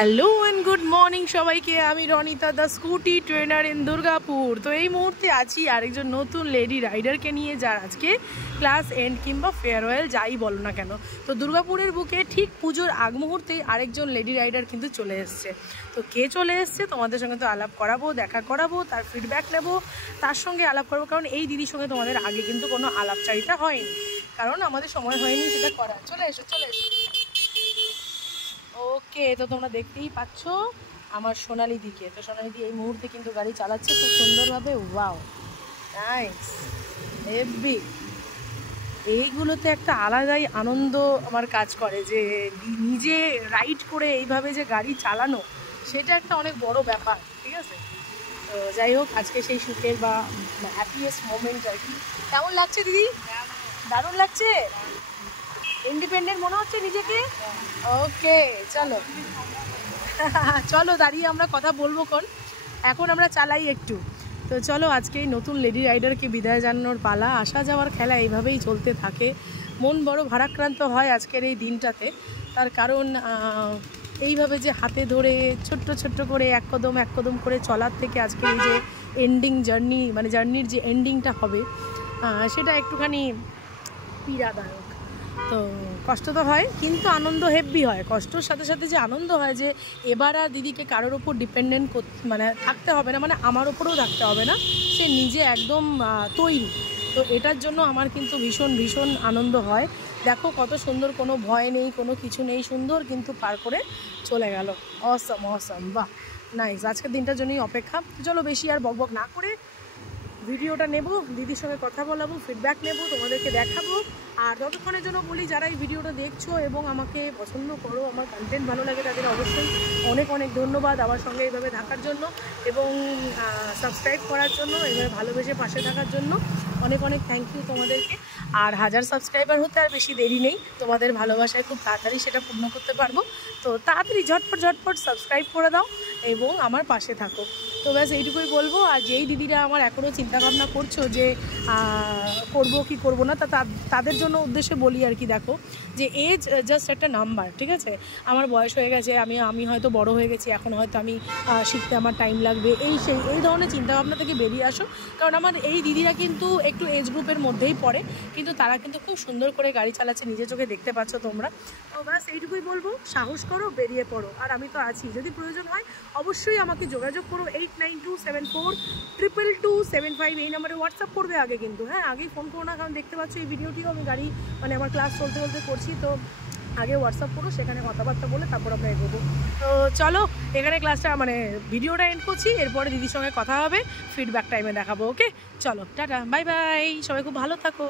Hello and good morning সবাইকে। আমি Ronita, the scooty trainer in Durgapur. তো এই মুহূর্তে আছি আরেকজন নতুন লেডি রাইডারকে নিয়ে, যার আজকে ক্লাস এন্ড কিংবা ফেয়ারওয়েল যাই বলো না কেন। তো দুর্গাপুরের বুকে ঠিক পুজোর আগ মুহূর্তেই আরেকজন লেডি রাইডার কিন্তু চলে এসছে। তো কে চলে এসছে তোমাদের সঙ্গে তো আলাপ করাবো, দেখা করাবো, তার ফিডব্যাক নেবো, তার সঙ্গে আলাপ করবো। কারণ এই দিদির সঙ্গে তোমাদের আগে কিন্তু কোনো আলাপচারিতা হয়নি, কারণ আমাদের সময় হয়নি সেটা করার। চলে এসো চলে এসো। ওকে, তো তোমরা দেখতেই পাচ্ছ আমার সোনালি দিকে। তো সোনালি দি এই মুহূর্তে কিন্তু গাড়ি চালাচ্ছে খুব সুন্দরভাবে। Wow, nice, heavy. এইগুলোতে একটা আলাদাই আনন্দ আমার কাজ করে, যে নিজে রাইড করে এইভাবে যে গাড়ি চালানো, সেটা একটা অনেক বড় ব্যাপার। ঠিক আছে, তো যাই হোক, আজকে সেই সুখের বা হ্যাপিয়েস্ট মোমেন্ট আর কি। কেমন লাগছে দিদি? দারুণ লাগছে, ইন্ডিপেন্ডেন্ট মনে হচ্ছে নিজেকে। ওকে চলো চলো দাঁড়িয়ে আমরা কথা বলবো কোন, এখন আমরা চালাই একটু। তো চলো, আজকে এই নতুন লেডি রাইডারকে বিদায় জানানোর পালা। আসা যাওয়ার খেলা এইভাবেই চলতে থাকে। মন বড় ভারাক্রান্ত হয় আজকের এই দিনটাতে। তার কারণ এইভাবে যে হাতে ধরে ছোট্ট ছোট্ট করে এক কদম করে চলার থেকে আজকে এই যে এন্ডিং জার্নি, মানে জার্নির যে এন্ডিংটা হবে, সেটা একটুখানি পীড়াদায়ক। তো কষ্ট তো হয়, কিন্তু আনন্দ হেভি হয়। কষ্টর সাথে সাথে যে আনন্দ হয়, যে এবার আর দিদিকে কারোর ওপর ডিপেন্ডেন্ট মানে থাকতে হবে না, মানে আমার ওপরেও থাকতে হবে না, সে নিজে একদম তৈরি। তো এটার জন্য আমার কিন্তু ভীষণ ভীষণ আনন্দ হয়। দেখো কত সুন্দর, কোনো ভয় নেই, কোনো কিছু নেই, সুন্দর কিন্তু পার করে চলে গেল। অসম অসম, বাহ, নাইস। আজকের দিনটার জন্যই অপেক্ষা। চলো বেশি আর বকবক না করে ভিডিওটা নেব, দিদির সঙ্গে কথা বলাবো, ফিডব্যাক নেব, তোমাদেরকে দেখাবো। আর ততক্ষণের জন্য বলি, যারা এই ভিডিওটা দেখছো এবং আমাকে পছন্দ করো, আমার কন্টেন্ট ভালো লাগে, তাদের অবশ্যই অনেক অনেক ধন্যবাদ আমার সঙ্গে এইভাবে থাকার জন্য এবং সাবস্ক্রাইব করার জন্য, এইভাবে ভালোবেসে পাশে থাকার জন্য অনেক অনেক থ্যাংক ইউ তোমাদেরকে। আর 1000 সাবস্ক্রাইবার হতে আর বেশি দেরি নেই, তোমাদের ভালোবাসায় খুব তাড়াতাড়ি সেটা পূর্ণ করতে পারবো। তো তাড়াতাড়ি ঝটপট সাবস্ক্রাইব করে দাও এবং আমার পাশে থাকো। তো ব্যাস এইটুকুই বলবো। আর যেই দিদিরা আমার এখনও চিন্তাভাবনা করছো যে করবো কি করবো না, তাদের জন্য উদ্দেশ্যে বলি আর কি। দেখো, যে এজ জাস্ট একটা নাম্বার, ঠিক আছে? আমার বয়স হয়ে গেছে, আমি হয়তো বড় হয়ে গেছি, এখন হয়তো আমি শিখতে আমার টাইম লাগবে, এই ধরনের চিন্তাভাবনা থেকে বেরিয়ে আসো। কারণ আমার এই দিদিরা কিন্তু একটু এজ গ্রুপের মধ্যেই পড়ে, কিন্তু তারা কিন্তু খুব সুন্দর করে গাড়ি চালাচ্ছে, নিজের চোখে দেখতে পাচ্ছ তোমরা। তো ব্যাস এইটুকুই বলবো, সাহস করো, বেরিয়ে পড়ো। আর আমি তো আছি, যদি প্রয়োজন হয় অবশ্যই আমাকে যোগাযোগ করো। 8927422275 এই নাম্বারে হোয়াটসঅ্যাপ করবে আগে, কিন্তু হ্যাঁ, আগেই ফোন করো না, কারণ দেখতে পাচ্ছ এই ভিডিওটিও আমি গাড়ি মানে আমার ক্লাস চলতে করছি। তো আগে হোয়াটসঅ্যাপ করো, সেখানে কথাবার্তা বলে তারপর আমরা এগোবো। তো চলো, এখানে ক্লাসটা মানে ভিডিওটা এন্ড করছি, এরপরে দিদির সঙ্গে কথা হবে, ফিডব্যাক টাইমে দেখাবো। ওকে চলো, টাটা, বাই বাই, সবাই খুব ভালো থাকো।